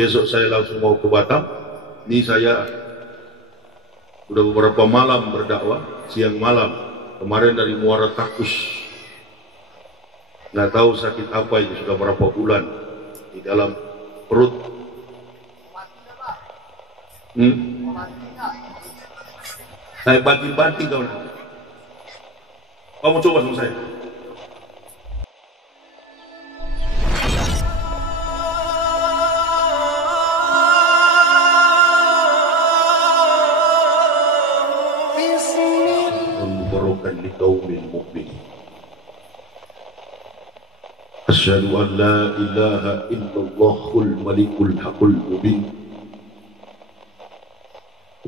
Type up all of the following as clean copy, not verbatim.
besok saya langsung mau ke Batam. Ini saya sudah beberapa malam berdakwah, siang malam. Kemarin dari Muara Takus. Nggak tahu sakit apa itu, sudah berapa bulan di dalam perut. Saya banting-banting kau. Kamu coba sama saya. Mubarakan li qaumil mu'minin. Asyhadu an la ilaha illallahul malikul haqqul mubin.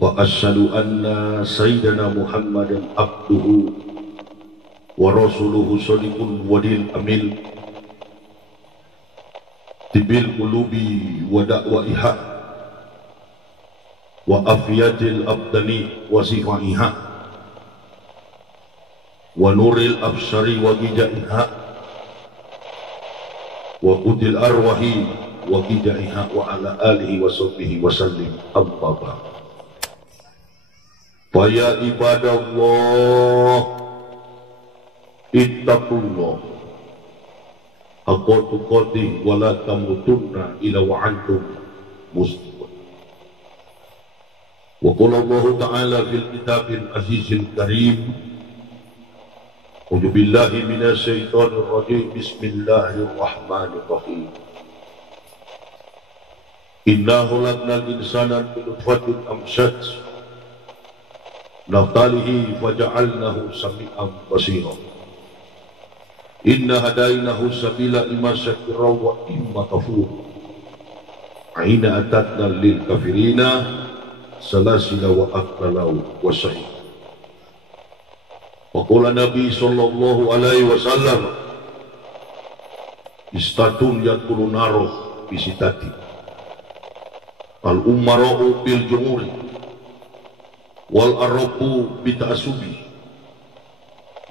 Wa asyhadu anna sayyidana Muhammadan abduhu wa rasuluhu shadiqul wadil amin. Tibil qulubi wa da'waiha wa afiyatil abdani wa sifaiha wa nuril absari wa gijaiha wa qudil arwahi wa gijaiha wa ala alihi wa sahbihi wa sallim. Amma ba'd. Fa ya ibadallah ittaqullah haqqa tuqatih wa la tamutunna illa wa antum muslimun. Wa qala Allah ta'ala fil kitabil azizil karim, a'udzu billahi minasy syaithanir rajim, bismillahirrahmanirrahim. Inna khalaqnal insana min nutfatin amsyaj naftalihi faja'alnahu sami'an basira. Inna hadainahu sabila imma syakira wa imma kafur. Aina atatna lil kafirina salasila wa aqlalau wa sahih. Wa qala Nabi sallallahu alaihi wasallam, istatun yaqulu naruh bisitati al ummara'u bil jumuri wal arabu bita'asubi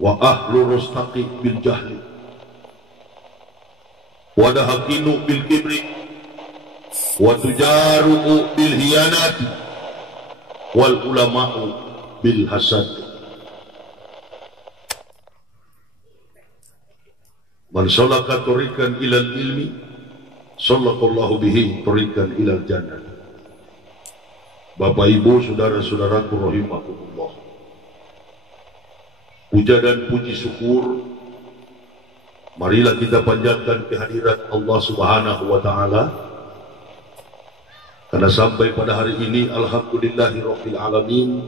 wa ahlu rustaqi bil jahli wa dahakinu bil kibri wa tujaru bil hiyanati wal ulama'u bil hasad. Man salaka tariqan ilal ilmi sallallahu bihi tariqan ilal jannah. Bapak Ibu, saudara-saudaraku rahimakumullah. Puja dan puji syukur marilah kita panjatkan kehadirat Allah Subhanahu wa taala. Karena sampai pada hari ini alhamdulillahirabbil alamin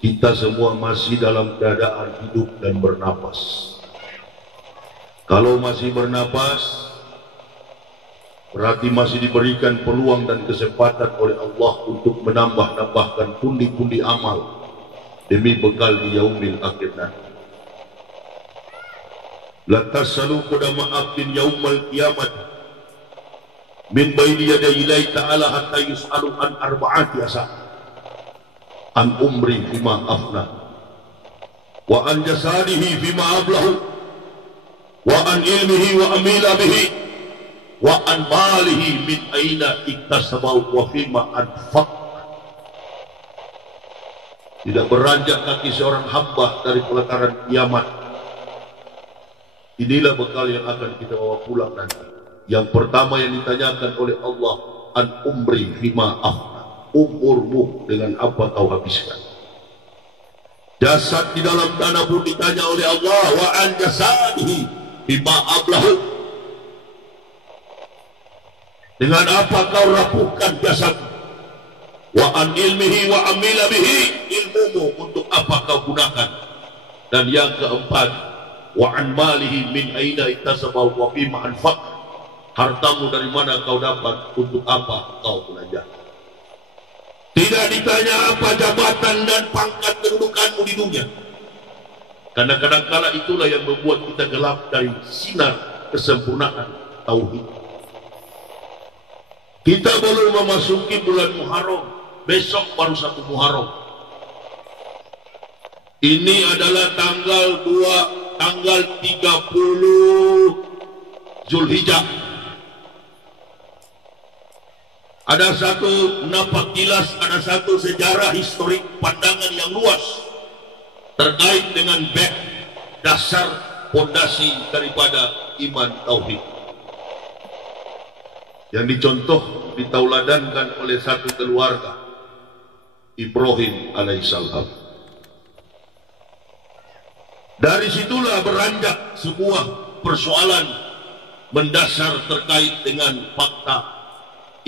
kita semua masih dalam keadaan hidup dan bernapas. Kalau masih bernapas berarti masih diberikan peluang dan kesempatan oleh Allah untuk menambah-nambahkan pundi-pundi amal demi bekal di yaumil akhir nanti. La tasalu qadama abdin yaumal qiyamah min baini yaday Ilahi ta'ala hatta yus'alu an arba'ati asa an umri fima afna wa an jasadihi fima ablahu wa an ilmihi wa amila bihi wa an malihi min aina iktasabau wa fima anfaq. Tidak beranjak kaki seorang hamba dari pelataran kiamat. Inilah bekal yang akan kita bawa pulang nanti. Yang pertama yang ditanyakan oleh Allah, an umri fima afna, umurmu dengan apa kau habiskan. Jasad di dalam tanah pun ditanya oleh Allah, wa an jasadihi fima ablahu, dengan apa kau rapuhkan jasad. Wa an ilmihi wa amila bihi, ilmumu untuk apa kau gunakan. Dan yang keempat, wa an malihi min aina iktasaba wa fima anfaq, hartamu dari mana kau dapat, untuk apa kau belanjakan. Tidak ditanya apa jabatan dan pangkat kedudukanmu di dunia, karena kadang-kala itulah yang membuat kita gelap dari sinar kesempurnaan tauhid. Kita baru memasuki bulan Muharram, besok baru 1 Muharram. Ini adalah tanggal 30 Zulhijjah. Ada satu napak kilas, ada satu sejarah historik pandangan yang luas terkait dengan dasar pondasi daripada iman tauhid yang dicontoh, ditauladankan oleh satu keluarga, Ibrahim alaihissalam. Dari situlah beranjak sebuah persoalan mendasar terkait dengan fakta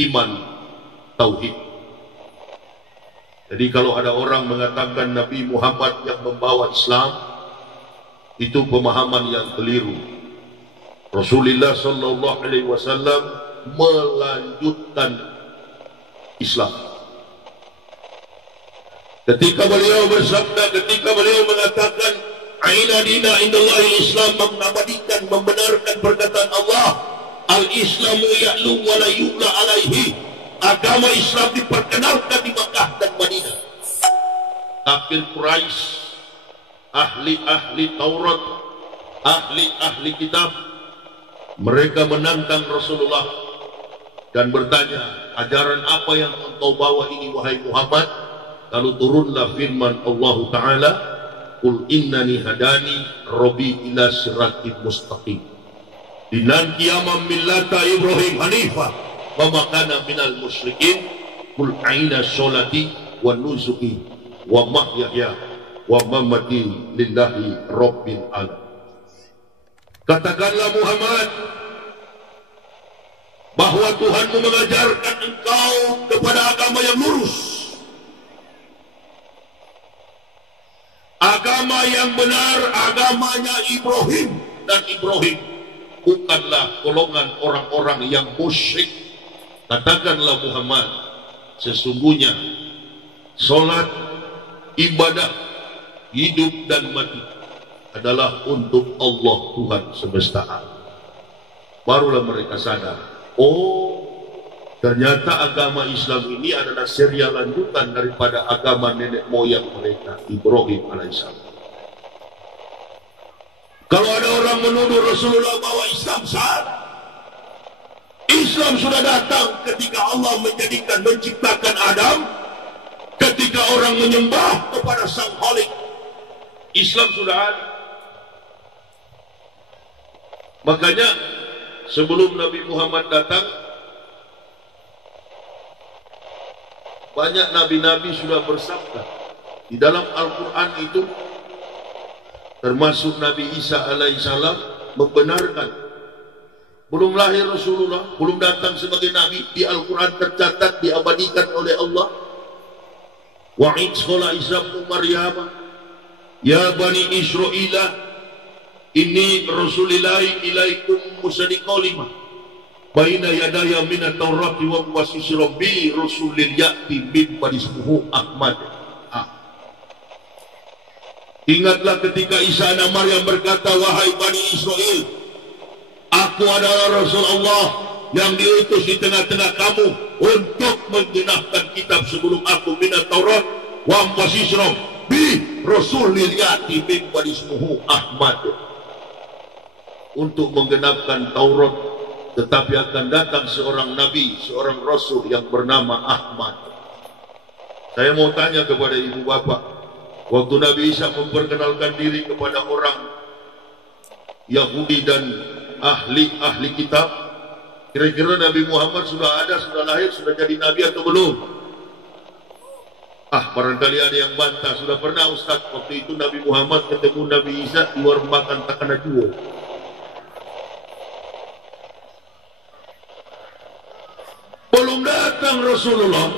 iman tauhid. Jadi kalau ada orang mengatakan Nabi Muhammad yang membawa Islam, itu pemahaman yang keliru. Rasulullah sallallahu alaihi wasallam melanjutkan Islam. Ketika beliau bersabda, ketika beliau mengatakan aina dina indallahil Islam, mengabadikan, membenarkan perkataan Allah, al-Islamu ya'lu wa la yu'la alaihi. Agama Islam diperkenalkan di Makkah dan Madinah. Kafir Quraisy, ahli-ahli Taurat, ahli-ahli kitab, mereka menantang Rasulullah dan bertanya, ajaran apa yang engkau bawa ini wahai Muhammad? Lalu turunlah firman Allah Ta'ala, qul innani hadani rabbi ila siratin mustaqim dinan qiyamam millata Ibrahim hanifah wa ma kana minal musyrikin qul aina sholati wa nusuki wa mahyaya wa mamati lillahi rabbil alamin. Katakanlah Muhammad bahwa Tuhanmu mengajarkan engkau kepada agama yang lurus, agama yang benar, agamanya Ibrahim, dan Ibrahim bukanlah golongan orang-orang yang musyrik. Katakanlah Muhammad, sesungguhnya sholat, ibadah, hidup dan mati adalah untuk Allah Tuhan semesta alam. Barulah mereka sadar, oh ternyata agama Islam ini adalah serial lanjutan daripada agama nenek moyang mereka, Ibrahim alaihissalam. Kalau ada orang menuduh Rasulullah bahwa Islam salah, Islam sudah datang ketika Allah menciptakan Adam, ketika orang menyembah kepada Sang Khalik, Islam sudah ada. Makanya sebelum Nabi Muhammad datang, banyak nabi-nabi sudah bersabda di dalam Al-Quran itu, termasuk Nabi Isa alaihissalam membenarkan. Belum lahir Rasulullah, belum datang sebagai nabi, di Al-Quran tercatat, diabadikan oleh Allah, wa'id sekolah Isa Maryam ya bani Israila inni rasulillahi ilaikum musaddiqan lima baina yadaya minat taurati wa wasisi rabbi rasulil ya'ti bin badismuhu Ahmad. Ingatlah ketika Isa dan Maryam berkata, wahai Bani Israel, aku adalah Rasul Allah yang diutus di tengah-tengah kamu untuk menggenapkan kitab sebelum aku, minat Taurat wa wasisi rabbi rasulil ya'ti bin badismuhu Ahmad, untuk menggenapkan Taurat, tetapi akan datang seorang nabi, seorang rasul yang bernama Ahmad. Saya mau tanya kepada ibu bapak, waktu Nabi Isa memperkenalkan diri kepada orang Yahudi dan ahli kitab, kira-kira Nabi Muhammad sudah ada, sudah lahir, sudah jadi nabi atau belum? Barangkali ada yang bantah, sudah pernah Ustaz, waktu itu Nabi Muhammad ketemu Nabi Isa di warung makan Takana Juo. Belum datang Rasulullah,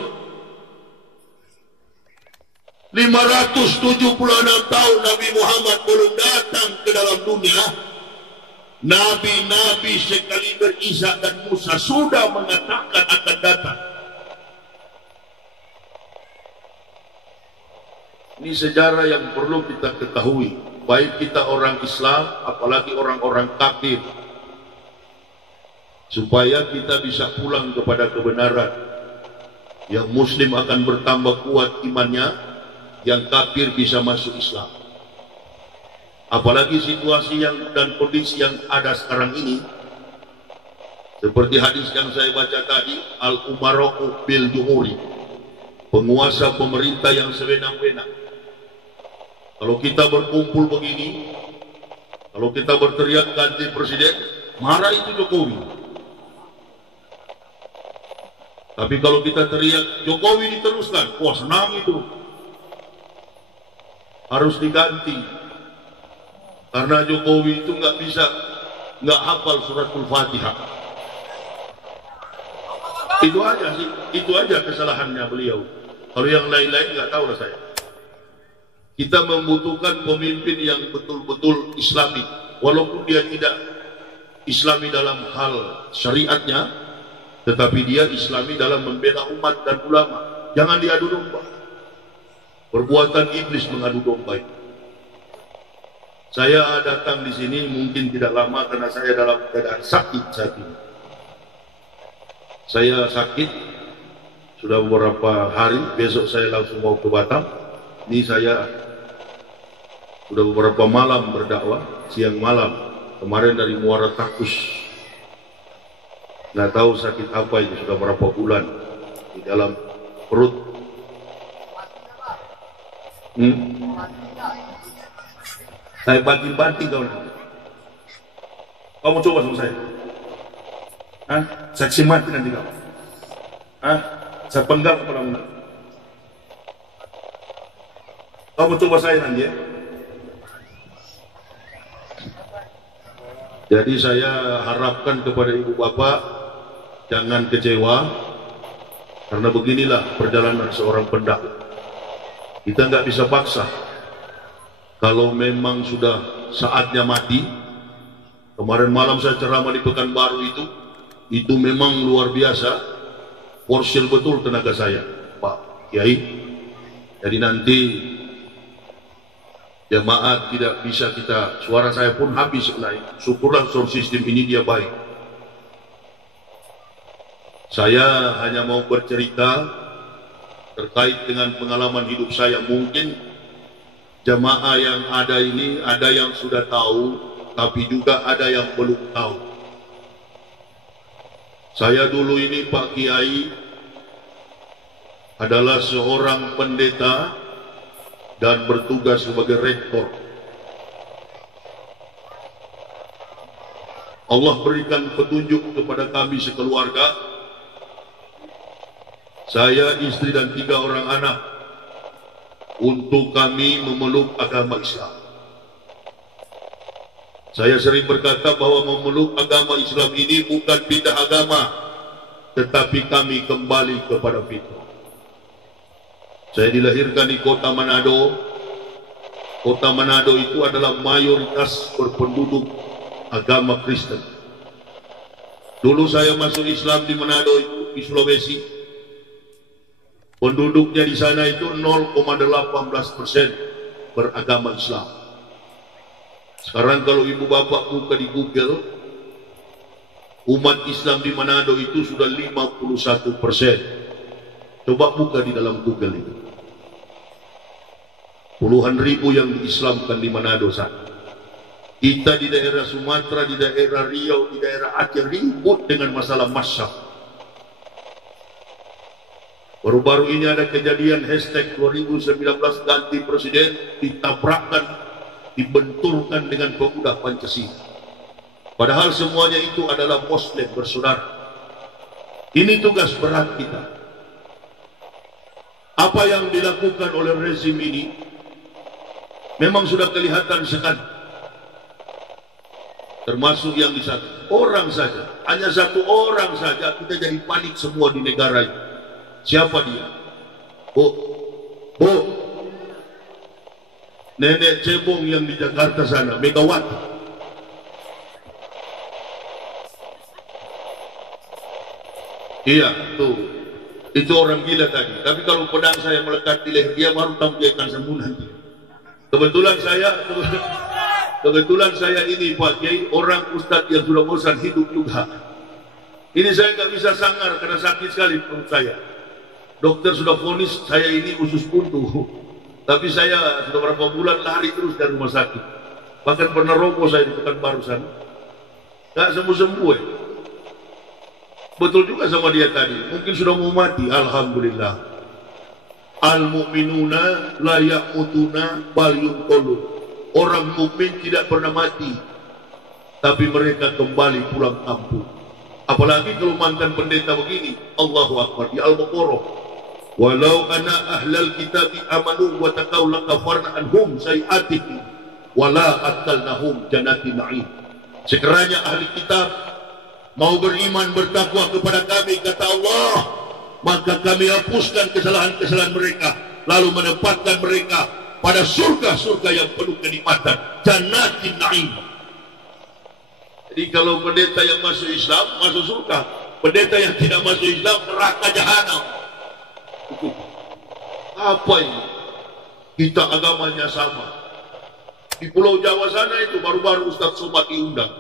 576 tahun Nabi Muhammad belum datang ke dalam dunia. Nabi-nabi sekaliber Isa dan Musa sudah mengatakan akan datang. Ini sejarah yang perlu kita ketahui, baik kita orang Islam, apalagi orang-orang kafir, supaya kita bisa pulang kepada kebenaran. Yang Muslim akan bertambah kuat imannya, yang kafir bisa masuk Islam. Apalagi situasi yang dan kondisi yang ada sekarang ini, Seperti hadis yang saya baca tadi, al-umara'u bil jumhuri, penguasa pemerintah yang sewenang-wenang. Kalau kita berkumpul begini, kalau kita berteriak ganti presiden, marah itu Jokowi. Tapi kalau kita teriak Jokowi diteruskan, wah senang itu. Harus diganti. Karena Jokowi itu nggak hafal suratul Fatihah. Itu aja sih, itu aja kesalahannya beliau. Kalau yang lain-lain nggak tahu lah saya. Kita membutuhkan pemimpin yang betul-betul Islami, walaupun dia tidak Islami dalam hal syariatnya, tetapi dia Islami dalam membela umat dan ulama. Jangan diadu domba. Perbuatan iblis mengadu domba itu. Saya datang di sini mungkin tidak lama karena saya dalam keadaan sakit saat ini. Saya sakit sudah beberapa hari, besok saya langsung mau ke Batam. Ini saya sudah beberapa malam berdakwah, siang malam. Kemarin dari Muara Takus. Nggak tahu sakit apa itu, sudah berapa bulan di dalam perut. Saya banting-banting kau nanti. Kamu coba sama saya. Saksi mati nanti kau. Saya penggal kepalamu. Kamu coba saya nanti ya. Jadi saya harapkan kepada ibu bapak jangan kecewa, karena beginilah perjalanan seorang pendakwah. Kita nggak bisa paksa. Kalau memang sudah saatnya mati, kemarin malam saya ceramah di Pekanbaru itu memang luar biasa, porsil betul tenaga saya, Pak Kiai. Jadi nanti jemaat tidak bisa kita, suara saya pun habis. Syukurlah sound system ini dia baik. Saya hanya mau bercerita terkait dengan pengalaman hidup saya. Mungkin jemaah yang ada ini ada yang sudah tahu, tapi juga ada yang belum tahu. Saya dulu ini Pak Kiai adalah seorang pendeta dan bertugas sebagai rektor. Allah berikan petunjuk kepada kami sekeluarga, saya, istri dan 3 orang anak, untuk kami memeluk agama Islam. Saya sering berkata bahwa memeluk agama Islam ini bukan pindah agama, tetapi kami kembali kepada fitrah. Saya dilahirkan di kota Manado. Kota Manado itu adalah mayoritas berpenduduk agama Kristen. Dulu saya masuk Islam di Manado itu, di Sulawesi. Penduduknya di sana itu 0,18% beragama Islam. Sekarang kalau ibu bapak buka di Google, umat Islam di Manado itu sudah 51%. Coba buka di dalam Google itu. Puluhan ribu yang diislamkan di Manado sana. Kita di daerah Sumatera, di daerah Riau, di daerah Aceh ribut dengan masalah masyarakat. Baru-baru ini ada kejadian hashtag 2019 ganti presiden, ditabrakkan, dibenturkan dengan pemuda Pancasila. Padahal semuanya itu adalah Muslim bersaudara. Ini tugas berat kita. Apa yang dilakukan oleh rezim ini memang sudah kelihatan sekali. Termasuk yang di satu orang saja, hanya satu orang saja kita jadi panik semua di negara ini. Siapa dia? Bu, nenek cebong yang di Jakarta sana, Megawati. Iya, tuh. Itu orang gila tadi. Tapi kalau pedang saya melekat di leher dia, baru tahu dia akan sembuh nanti. Kebetulan saya ini Pak Kiai, orang ustadz yang sudah bosan hidup juga. Ini saya nggak bisa sangar karena sakit sekali perut saya. Dokter sudah vonis saya ini usus buntu. Tapi saya sudah berapa bulan lari terus dari rumah sakit. Bahkan pernah roboh saya di Pekanbaru sana. Nggak sembuh-sembuh. Betul juga sama dia tadi. Mungkin sudah mau mati. Alhamdulillah. Al-mu'minuna la ya'mutuna bal yunqalun. Orang mukmin tidak pernah mati, tapi mereka kembali pulang kampung. Apalagi kalau mantan pendeta begini. Allahu Akbar. Di Al-Baqarah. Walau ana ahlal kitabi amanu wa taqaw lakafarna anhum sayi'atihim wala akalnahum jannati na'im. Sekiranya ahli kitab mau beriman bertakwa kepada kami, kata Allah, maka kami hapuskan kesalahan-kesalahan mereka, lalu menempatkan mereka pada surga-surga yang penuh kenikmatan, jannatin na'im. Jadi kalau pendeta yang masuk Islam masuk surga, pendeta yang tidak masuk Islam neraka jahanam. Apa ini? Kita agamanya sama. Di Pulau Jawa sana itu baru-baru Ustaz Somad diundang.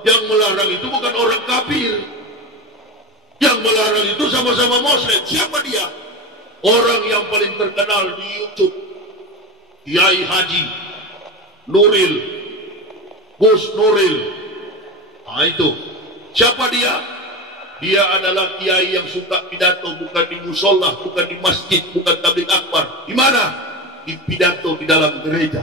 Yang melarang itu bukan orang kafir. Yang melarang itu sama-sama Muslim. Siapa dia? Orang yang paling terkenal di YouTube, Kiai Haji Nuril, Gus Nuril. Nah itu. Siapa dia? Dia adalah kiai yang suka pidato, bukan di musola, bukan di masjid, bukan tabligh akbar. Di mana? Di pidato di dalam gereja.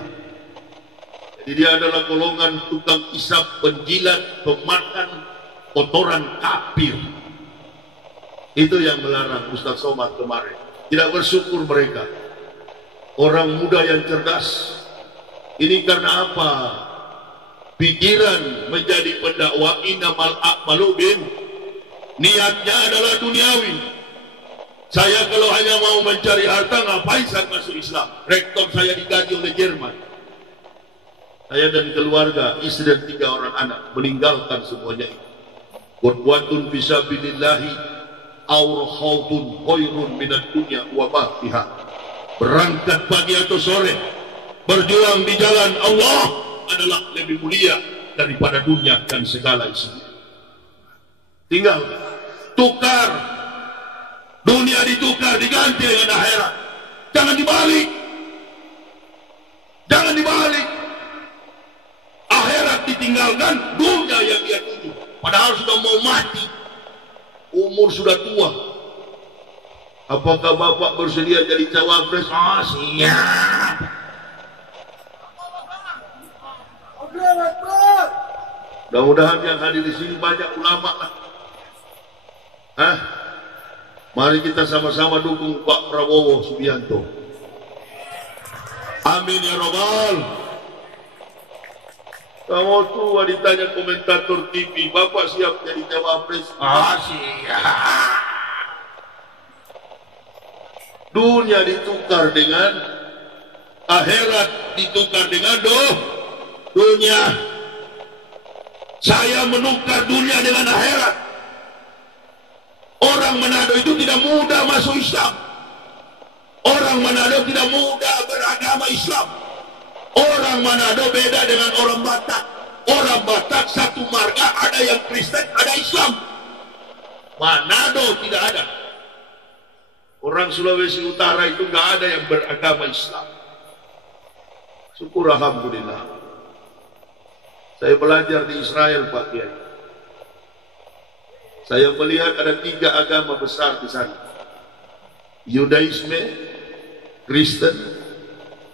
Jadi dia adalah golongan tukang isap, penjilat, pemakan kotoran kafir. Itu yang melarang Ustaz Somad kemarin. Tidak bersyukur mereka. Orang muda yang cerdas. Ini karena apa? Pikiran menjadi pendakwa innamal a'malu bin. Niatnya adalah duniawi. Saya kalau hanya mau mencari harta, ngapain saya masuk Islam? Rektor saya digaji oleh Jerman. Saya dan keluarga, istri dan 3 orang anak, meninggalkan semuanya itu. Qurbatun fisabilillahi aurhautun khairun minad dunya wa ma fiha. Berangkat pagi atau sore, berjuang di jalan Allah adalah lebih mulia daripada dunia dan segala isinya. Tinggal tukar, dunia ditukar, diganti dengan akhirat. Jangan dibalik, jangan dibalik. Akhirat ditinggalkan, dunia yang dia tuju. Padahal sudah mau mati, umur sudah tua. Apakah Bapak bersedia jadi cawapres? Siap. Mudah-mudahan yang hadir di sini banyak ulama lah. Mari kita sama-sama dukung Pak Prabowo Subianto. Amin ya Rabbal. Kamu tua ditanya komentator TV, Bapak siap jadi cawapres? Siap. Dunia ditukar dengan akhirat, ditukar dengan dunia. Saya menukar dunia dengan akhirat. Orang Manado itu tidak mudah masuk Islam. Orang Manado tidak mudah beragama Islam. Orang Manado beda dengan orang Batak. Orang Batak satu marga, ada yang Kristen, ada Islam. Manado tidak ada. Orang Sulawesi Utara itu nggak ada yang beragama Islam. Syukur alhamdulillah. Saya belajar di Israel, Pak Kiai. Saya melihat ada 3 agama besar di sana. Yudaisme, Kristen,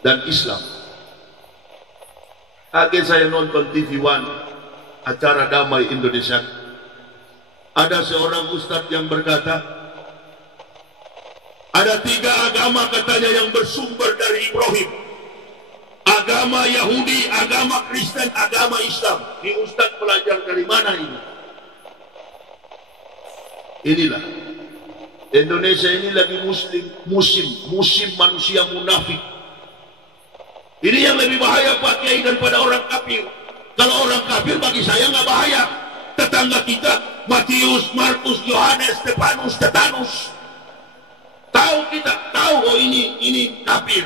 dan Islam. Akhirnya saya nonton TV One, acara Damai Indonesia. Ada seorang ustadz yang berkata, ada 3 agama katanya yang bersumber dari Ibrahim. Agama Yahudi, agama Kristen, agama Islam. Ini ustadz belajar dari mana ini? Inilah Indonesia ini lagi musim manusia munafik. Ini yang lebih bahaya Pak Kiai daripada orang kafir. Kalau orang kafir bagi saya nggak bahaya. Tetangga kita Matius, Markus, Yohanes, Stefanus, Tetanus. Tahu kita, tahu ini kafir.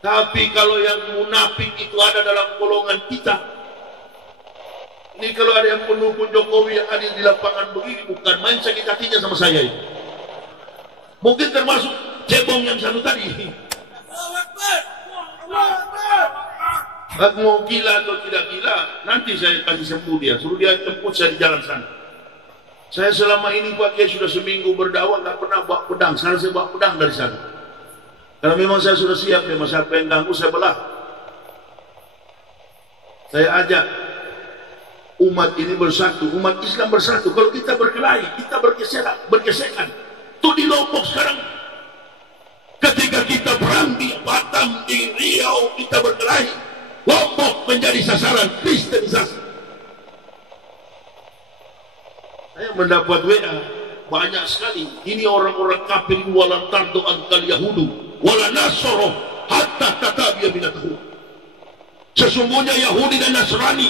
Tapi kalau yang munafik itu ada dalam golongan kita. Ini kalau ada yang pendukung Jokowi yang hadir di lapangan begini, bukan main sakit hatinya sama saya ini. Mungkin termasuk cebong yang satu tadi. Mau gila atau tidak gila, nanti saya kasih sembuh dia. Suruh dia jemput saya di jalan sana. Saya selama ini Pak Kiai sudah seminggu berdakwah, nggak pernah bawa pedang. Sekarang saya bawa pedang dari sana. Karena memang saya sudah siap, memang siapa yang ganggu saya belah. Saya ajak umat ini bersatu, umat Islam bersatu. Kalau kita berkelahi, kita bergesekan. Tuh di Lombok sekarang, ketika kita perang di Batam, di Riau, kita berkelahi, Lombok menjadi sasaran kristenisasi. Saya mendapat WA banyak sekali. Ini orang-orang kafir, wala tardu ankal yahudu wala nasoro hatta tatabiya binatahu. Sesungguhnya Yahudi dan Nasrani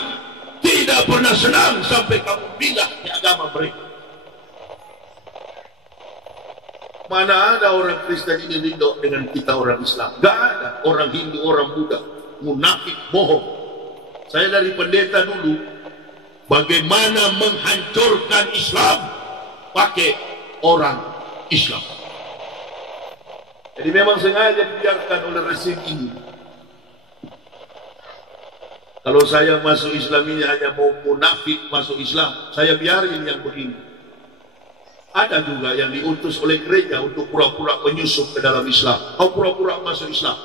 tidak pernah senang sampai kamu pindah di agama mereka. Mana ada orang Kristen ini ridho dengan kita orang Islam? Gak ada. Orang Hindu, orang Buddha, munafik, bohong. Saya dari pendeta dulu, bagaimana menghancurkan Islam pakai orang Islam. Jadi memang sengaja dibiarkan oleh rezim ini. Kalau saya masuk Islam ini hanya mau munafik masuk Islam, saya biarin yang begini. Ada juga yang diutus oleh gereja untuk pura-pura menyusup ke dalam Islam. Kau pura-pura masuk Islam.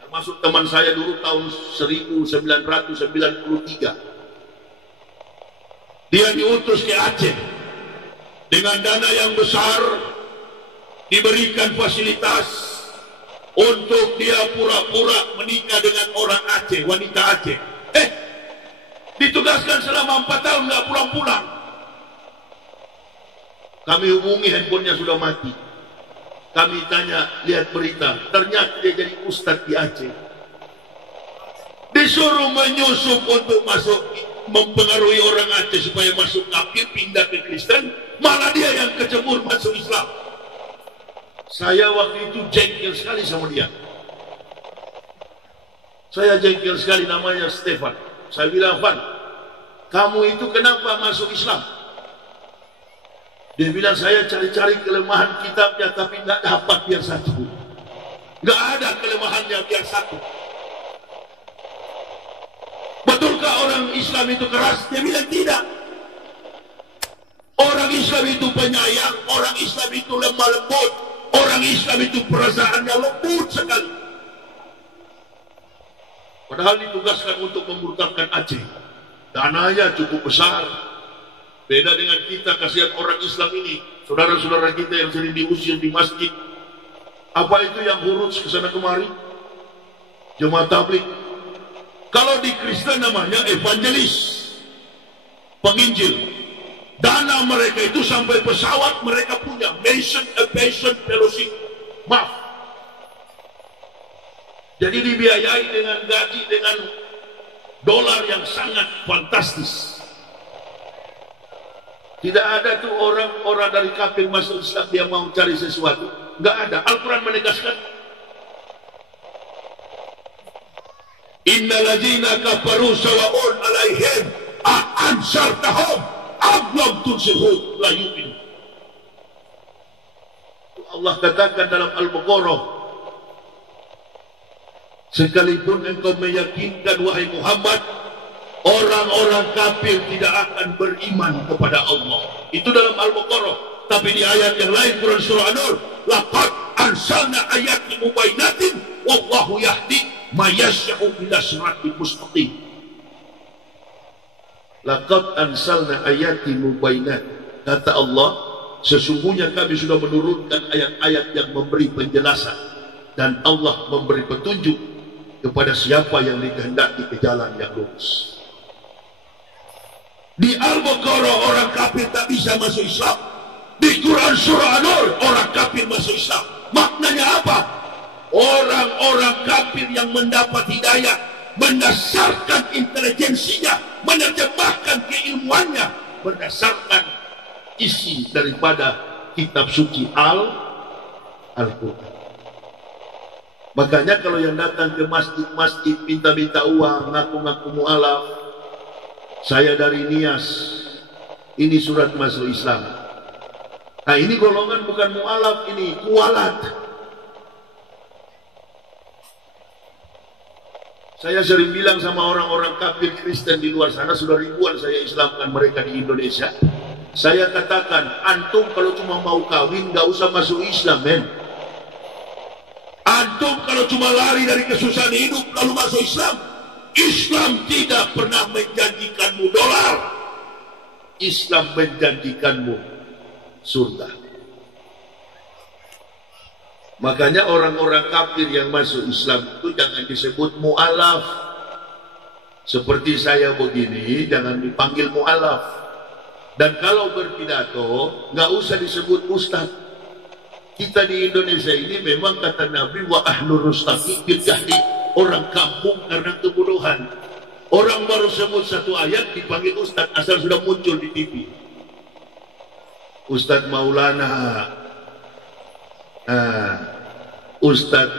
Termasuk teman saya dulu tahun 1993. Dia diutus ke Aceh dengan dana yang besar, diberikan fasilitas untuk dia pura-pura menikah dengan orang Aceh, wanita Aceh. Ditugaskan selama 4 tahun nggak pulang-pulang. Kami hubungi, handphonenya sudah mati. Kami tanya, lihat berita, ternyata dia jadi ustadz di Aceh. Disuruh menyusup untuk masuk, mempengaruhi orang Aceh supaya masuk kafir, pindah ke Kristen, malah dia yang kecebur masuk Islam. Saya waktu itu jengkel sekali sama dia. Saya jengkel sekali, namanya Stefan. Saya bilang, Van, kamu itu kenapa masuk Islam? Dia bilang, saya cari-cari kelemahan kitabnya, tapi nggak dapat biar satu. Nggak ada kelemahannya biar satu. Betulkah orang Islam itu keras? Dia bilang tidak. Orang Islam itu penyayang, orang Islam itu lemah lembut, orang Islam itu perasaannya lembut sekali. Padahal ditugaskan untuk memurtadkan Aceh. Dananya cukup besar. Beda dengan kita, kasihan orang Islam ini, saudara-saudara kita yang sering diusir di masjid. Apa itu yang huruf kesana kemari? Jemaat tabligh. Kalau di Kristen namanya evangelis, penginjil. Dana mereka itu sampai pesawat mereka punya, Mission Aviation Fellowship. Maaf. Jadi dibiayai dengan gaji, dengan dolar yang sangat fantastis. Tidak ada tuh orang-orang dari kafir masuk Islam dia mau cari sesuatu. Enggak ada. Al-Quran menegaskan, innal ladzina kafaru sawa'un 'alaihim a'anzartahum am lam tunzirhum la yu'minun. Allah katakan dalam Al-Baqarah, sekalipun engkau meyakinkan wahai Muhammad, orang-orang kafir tidak akan beriman kepada Allah. Itu dalam Al-Baqarah. Tapi di ayat yang lain, Quran Surah An-Nur, laqad anzalna ayatin mubayyinatin wallahu yahdi may yasha'u ila siratal mustaqim. Laqad anzalna ayatin mubayyinat. Kata Allah, sesungguhnya kami sudah menurunkan ayat-ayat yang memberi penjelasan, dan Allah memberi petunjuk kepada siapa yang dikehendaki ke jalan yang lurus. Di Al-Baqarah orang kafir tak bisa masuk Islam. Di Quran Surah An-Nur orang kafir masuk Islam. Maknanya apa? Orang-orang kafir yang mendapat hidayah berdasarkan intelijensinya, menerjemahkan keilmuannya berdasarkan isi daripada kitab suci Al-Quran. Makanya kalau yang datang ke masjid-masjid minta-minta uang, ngaku-ngaku mu'alaf, saya dari Nias, ini surat masuk Islam. Nah ini golongan bukan mu'alaf, ini kualat. Saya sering bilang sama orang-orang kafir Kristen di luar sana, sudah ribuan saya Islamkan mereka di Indonesia. Saya katakan, antum kalau cuma mau kawin, nggak usah masuk Islam, men. Antum kalau cuma lari dari kesusahan hidup, lalu masuk Islam. Islam tidak pernah menjanjikanmu dolar. Islam menjanjikanmu surga. Makanya orang-orang kafir yang masuk Islam itu jangan disebut mu'alaf. Seperti saya begini, jangan dipanggil mu'alaf. Dan kalau berpidato, nggak usah disebut ustaz. Kita di Indonesia ini memang kata Nabi, wa ahlur rustaqi bil jahli, orang kampung karena kebodohan. Orang baru sebut satu ayat dipanggil ustaz asal sudah muncul di TV. Ustaz Maulana, Ustaz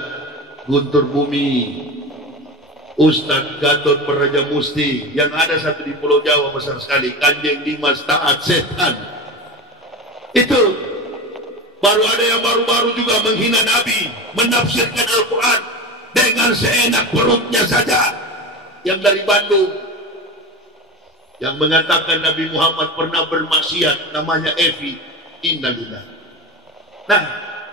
Guntur Bumi, Ustaz Gatot Peraja Musti, yang ada satu di Pulau Jawa besar sekali, Kanjeng Dimas Taat Setan. Itu baru ada yang baru-baru juga menghina Nabi, menafsirkan Al-Quran dengan seenak perutnya saja. Yang dari Bandung, yang mengatakan Nabi Muhammad pernah bermaksiat, namanya Evi. Innalillah. Nah,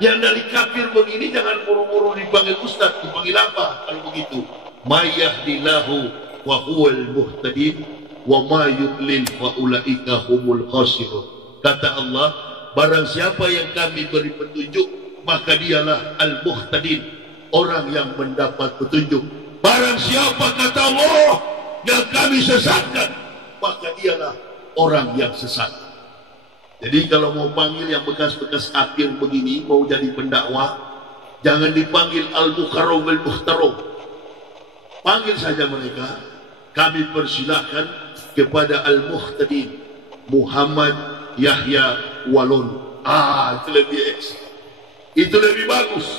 yang dari kafir begini jangan buru-buru dipanggil ustaz, dipanggil apa kalau begitu? Mayyahdillahu wa huwal muhtadin wa ma yudlil fa ulaika humul khasirun. Kata Allah, barang siapa yang kami beri petunjuk, maka dialah al-muhtadin, orang yang mendapat petunjuk. Barang siapa, kata Allah, yang kami sesatkan, maka dialah orang yang sesat. Jadi kalau mau panggil yang bekas-bekas kafir begini, mau jadi pendakwah, jangan dipanggil al-mukarram al-muhtaram. Panggil saja mereka. Kami persilahkan kepada al-muhtadin Muhammad Yahya Walon. Itu lebih itu lebih bagus.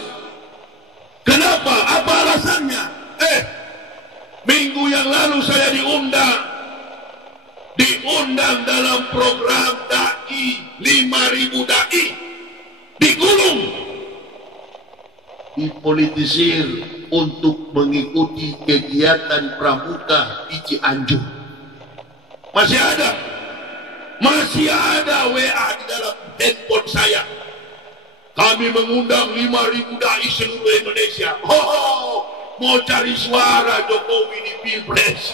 Kenapa? Apa alasannya? Minggu yang lalu saya diundang dalam program dai, 5.000 dai digulung, dipolitisir untuk mengikuti kegiatan pramuka di Cianjur. Masih ada WA di dalam handphone saya. Kami mengundang 5.000 dai seluruh Indonesia. Mau cari suara Jokowi di Pilpres.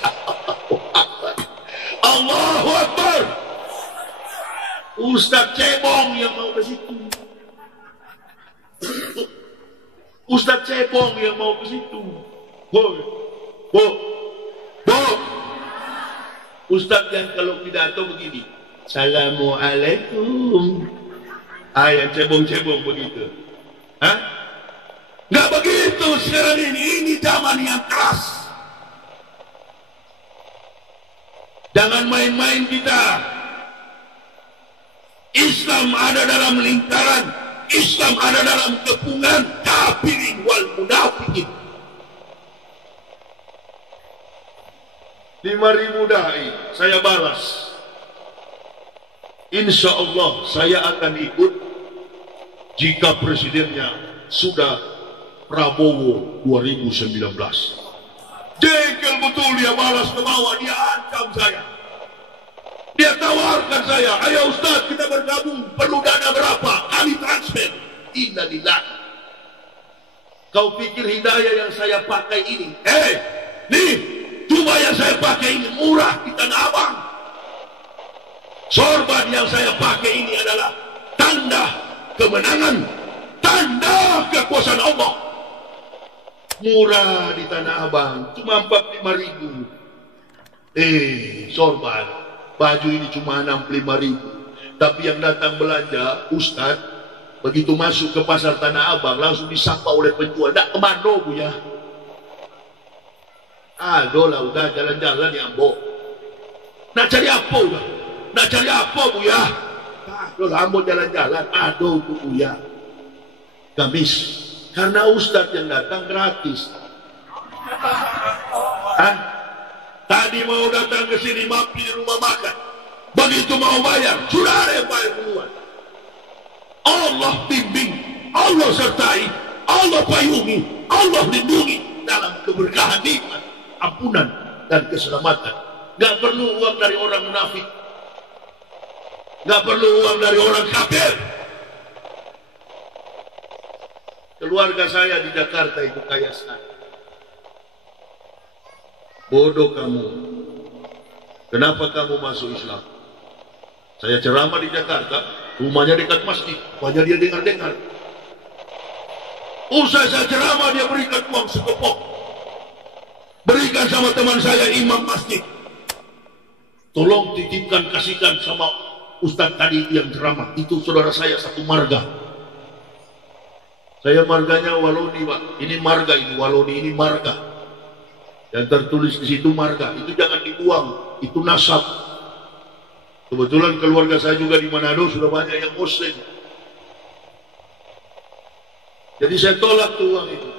Allahu Akbar. Ustaz Cebong yang mau ke situ. Ustaz Cebong yang mau ke situ. Bo. Ustaz yang kalau pidato begini, Assalamualaikum. Yang cebong-cebong begitu. Nggak begitu sekarang ini zaman yang keras. Jangan main-main kita. Islam ada dalam lingkaran, Islam ada dalam kepungan kafirin wal munafikin. 5.000 dai saya balas. Insya Allah saya akan ikut jika presidennya sudah Prabowo 2019. Jengkel betul dia balas ke bawah, dia ancam saya. Dia tawarkan saya, ayo Ustaz kita bergabung, perlu dana berapa? Kami transfer. Innalillah. Kau pikir hidayah yang saya pakai ini? Nih, cuma yang saya pakai ini murah di Tanah Abang. Sorban yang saya pakai ini adalah tanda kemenangan, tanda kekuasaan Allah. Murah di Tanah Abang, cuma 45.000. Sorban, baju ini cuma 65.000. Tapi yang datang belanja, Ustaz, begitu masuk ke pasar Tanah Abang, langsung disapa oleh penjual. Nggak kemana Bu ya? Lah udah jalan-jalan ya Ambo. Nak cari apa udah? Nak cari apa Bu ya? Lah Ambo jalan-jalan. Bu ya. Gamis. Karena Ustadz yang datang gratis. Tadi mau datang ke sini mampir di rumah makan. Begitu mau bayar, sudah ada yang bayar duluan. Allah bimbing, Allah sertai, Allah payungi, Allah lindungi dalam keberkahan nikmat. ampunan dan keselamatan. Nggak perlu uang dari orang munafik, nggak perlu uang dari orang kafir. Keluarga saya di Jakarta itu kaya sekali. Bodoh kamu, kenapa kamu masuk Islam? Saya ceramah di Jakarta, rumahnya dekat masjid, wajah dia dengar-dengar. Usai saya ceramah, dia berikan uang sekepok. Berikan sama teman saya, imam masjid. Tolong titipkan, kasihkan sama Ustadz tadi yang ceramah. Itu saudara saya satu marga. Saya marganya Waloni, Pak. Ini marga, ini Waloni, ini marga. Yang tertulis di situ marga. Itu jangan dibuang. Itu nasab. Kebetulan keluarga saya juga di Manado sudah banyak yang Muslim. Jadi saya tolak tuh uang itu.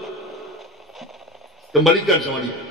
Kembalikan sama dia.